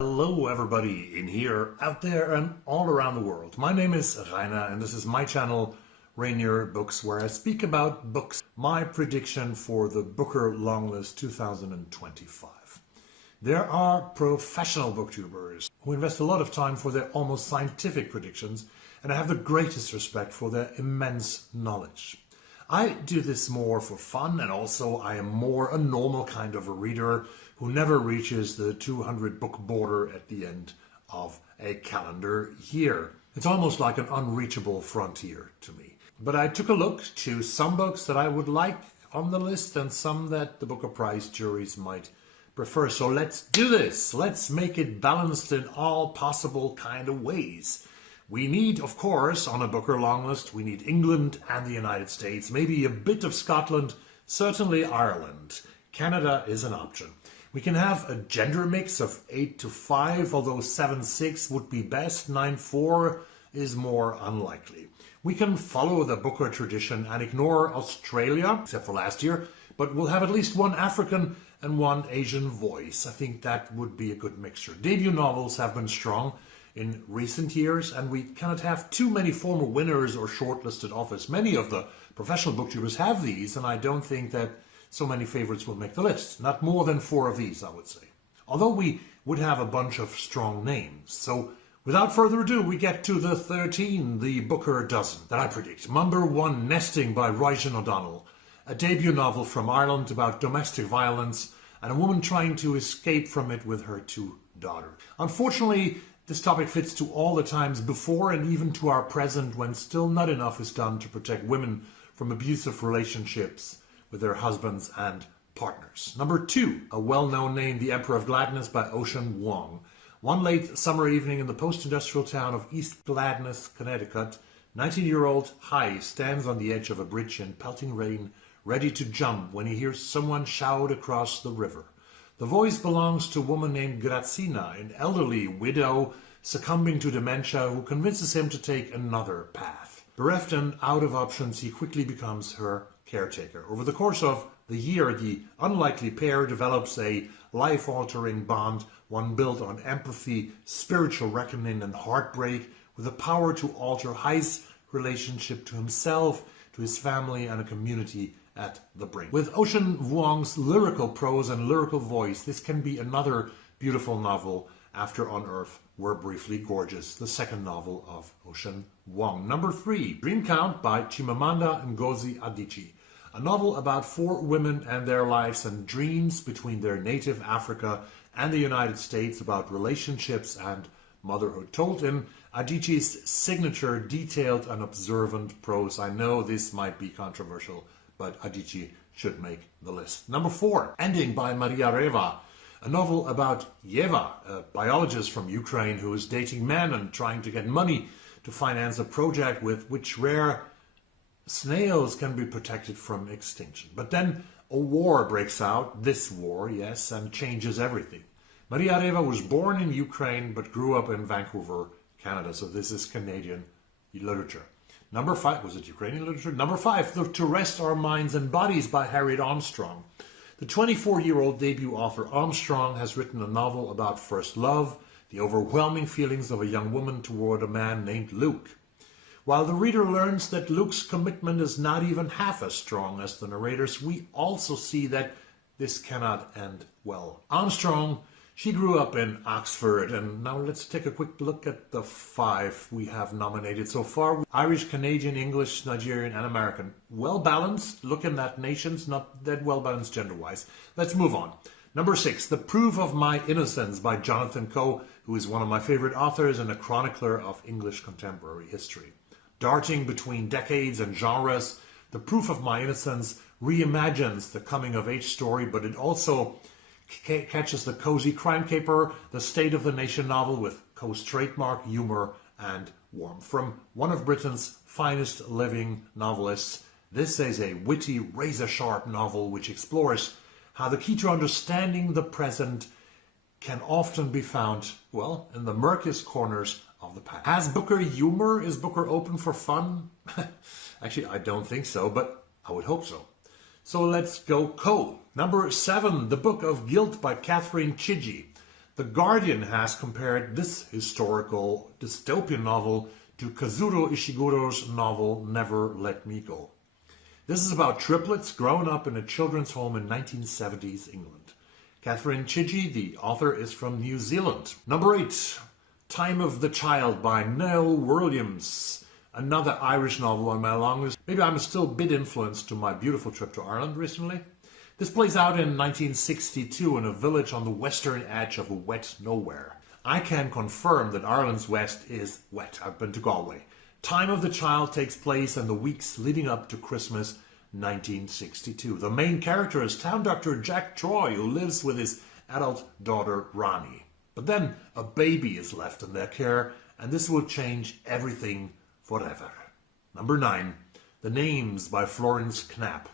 Hello everybody in here, out there and all around the world. My name is Rainer and this is my channel Rainier Books, where I speak about books. My prediction for the Booker Longlist 2025. There are professional booktubers who invest a lot of time for their almost scientific predictions, and I have the greatest respect for their immense knowledge. I do this more for fun, and also I am more a normal kind of a reader who never reaches the 200 book border at the end of a calendar year. It's almost like an unreachable frontier to me. But I took a look to some books that I would like on the list and some that the Booker Prize juries might prefer. So let's do this. Let's make it balanced in all possible kind of ways. We need, of course, on a Booker long list, we need England and the United States, maybe a bit of Scotland, certainly Ireland. Canada is an option. We can have a gender mix of 8-5, although 7-6 would be best. 9-4 is more unlikely. We can follow the Booker tradition and ignore Australia, except for last year, but we'll have at least one African and one Asian voice. I think that would be a good mixture. Debut novels have been strong in recent years, and we cannot have too many former winners or shortlisted authors. Many of the professional booktubers have these, and I don't think that so many favorites will make the list. Not more than 4 of these, I would say. Although we would have a bunch of strong names. So without further ado, we get to the 13, the Booker dozen that I predict. Number 1, Nesting by Roisin O'Donnell. A debut novel from Ireland about domestic violence and a woman trying to escape from it with her 2 daughters. Unfortunately, this topic fits to all the times before and even to our present, when still not enough is done to protect women from abusive relationships with their husbands and partners. Number 2, a well-known name, The Emperor of Gladness by Ocean Vuong. One late summer evening in the post-industrial town of East Gladness, Connecticut, 19-year-old Hai stands on the edge of a bridge in pelting rain, ready to jump when he hears someone shout across the river. The voice belongs to a woman named Grazina, an elderly widow succumbing to dementia, who convinces him to take another path. Bereft and out of options, he quickly becomes her caretaker. Over the course of the year, the unlikely pair develops a life-altering bond, one built on empathy, spiritual reckoning, and heartbreak, with the power to alter Hai's relationship to himself, to his family, and a community at the brink. With Ocean Vuong's lyrical prose and lyrical voice, this can be another beautiful novel after On Earth We're Briefly Gorgeous, the second novel of Ocean Vuong. Number 3, Dream Count by Chimamanda Ngozi Adichie. A novel about 4 women and their lives and dreams between their native Africa and the United States, about relationships and motherhood, told in Adichie's signature detailed and observant prose. I know this might be controversial, but Adichie should make the list. Number 4, Ending by Maria Reva. A novel about Yeva, a biologist from Ukraine who is dating men and trying to get money to finance a project with which rare snails can be protected from extinction. But then a war breaks out, this war, yes, and changes everything. Maria Reva was born in Ukraine but grew up in Vancouver, Canada, so this is Canadian literature. Number 5, was it Ukrainian literature? Number 5, To Rest Our Minds and Bodies by Harriet Armstrong. The 24-year-old debut author Armstrong has written a novel about first love, the overwhelming feelings of a young woman toward a man named Luke. While the reader learns that Luke's commitment is not even half as strong as the narrator's, we also see that this cannot end well. Armstrong, she grew up in Oxford, and now let's take a quick look at the 5 we have nominated so far. Irish, Canadian, English, Nigerian, and American. Well balanced, looking at nations, not that well balanced gender-wise. Let's move on. Number 6, The Proof of My Innocence by Jonathan Coe, who is one of my favorite authors and a chronicler of English contemporary history. Darting between decades and genres, The Proof of My Innocence reimagines the coming-of-age story, but it also catches the cozy crime caper, the State of the Nation novel with Coe's trademark humor and warmth. From one of Britain's finest living novelists, this is a witty, razor-sharp novel which explores how the key to understanding the present can often be found, well, in the murkiest corners of the past. Has Booker humor? Is Booker open for fun? Actually, I don't think so, but I would hope so. So let's go Coe. Number 7, The Book of Guilt by Catherine Chidgey. The Guardian has compared this historical dystopian novel to Kazuto Ishiguro's novel Never Let Me Go. This is about triplets growing up in a children's home in 1970s England. Catherine Chidgey, the author, is from New Zealand. Number 8, Time of the Child by Neil Williams. Another Irish novel on my long list. Maybe I'm still a bit influenced to my beautiful trip to Ireland recently. This plays out in 1962 in a village on the western edge of a wet nowhere. I can confirm that Ireland's west is wet. I've been to Galway. Time of the Child takes place in the weeks leading up to Christmas 1962. The main character is town doctor Jack Troy, who lives with his adult daughter Ronnie. But then a baby is left in their care, and this will change everything forever. Number 9, The Names by Florence Knapp.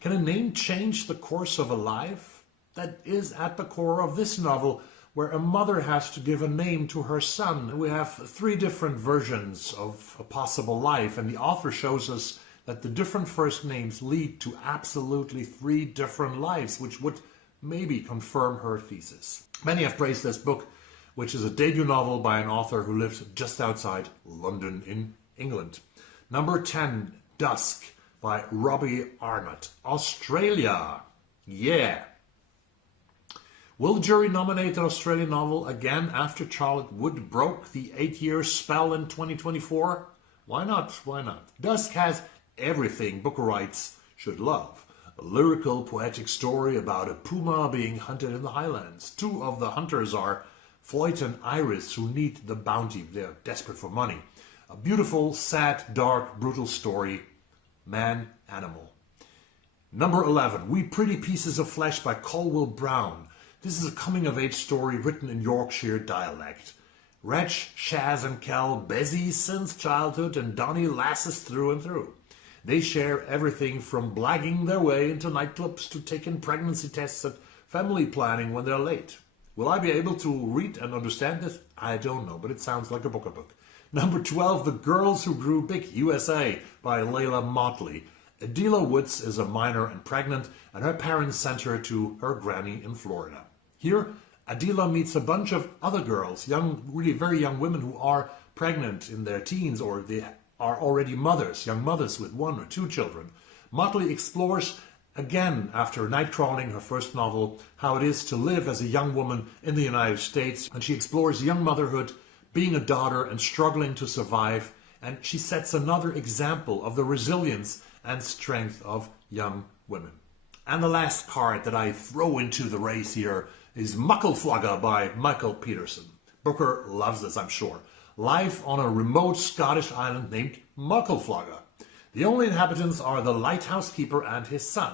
Can a name change the course of a life? That is at the core of this novel, where a mother has to give a name to her son. We have 3 different versions of a possible life, and the author shows us that the different first names lead to absolutely 3 different lives, which would maybe confirm her thesis. Many have praised this book, which is a debut novel by an author who lives just outside London in England. Number 10, Dusk by Robbie Arnott. Australia. Yeah. Will the jury nominate an Australian novel again after Charlotte Wood broke the 8-year spell in 2024? Why not? Why not? Dusk has everything Booker writes should love. A lyrical, poetic story about a puma being hunted in the Highlands. 2 of the hunters are Floyd and Iris, who need the bounty. They're desperate for money. A beautiful, sad, dark, brutal story. Man, animal. Number 11, We Pretty Pieces of Flesh by Colwell Brown. This is a coming-of-age story written in Yorkshire dialect. Reg, Shaz and Kel busy since childhood and Donnielasses through and through. They share everything from blagging their way into nightclubs to taking pregnancy tests and family planning when they're late. Will I be able to read and understand this? I don't know, but it sounds like a Booker book. Number 12, The Girls Who Grew Big, USA by Layla Motley. Adela Woods is a minor and pregnant, and her parents sent her to her granny in Florida. Here, Adela meets a bunch of other girls, really very young women who are pregnant in their teens, or they are already mothers, young mothers with 1 or 2 children. Motley explores, again after nightcrawling her first novel, how it is to live as a young woman in the United States, and she explores young motherhood, being a daughter and struggling to survive, and she sets another example of the resilience and strength of young women. And the last card that I throw into the race here is Muckle Flagger by Michael Peterson. Booker loves this, I'm sure. Life on a remote Scottish island named Muckle Flagger. The only inhabitants are the lighthouse keeper and his son.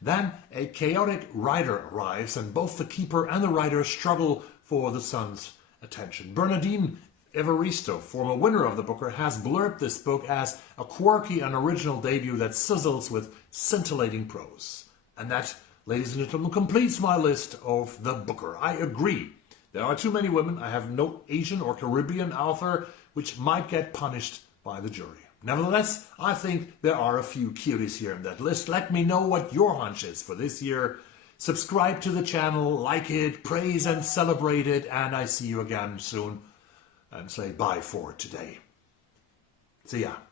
Then a chaotic rider arrives, and both the keeper and the rider struggle for the son's attention. Bernardine Evaristo, former winner of the Booker, has blurbed this book as a quirky and original debut that sizzles with scintillating prose. And that, ladies and gentlemen, completes my list of the Booker. I agree. There are too many women. I have no Asian or Caribbean author which might get punished by the jury. Nevertheless, I think there are a few cuties here in that list. Let me know what your hunch is for this year. Subscribe to the channel, like it, praise and celebrate it, and I see you again soon. And say bye for today. See ya.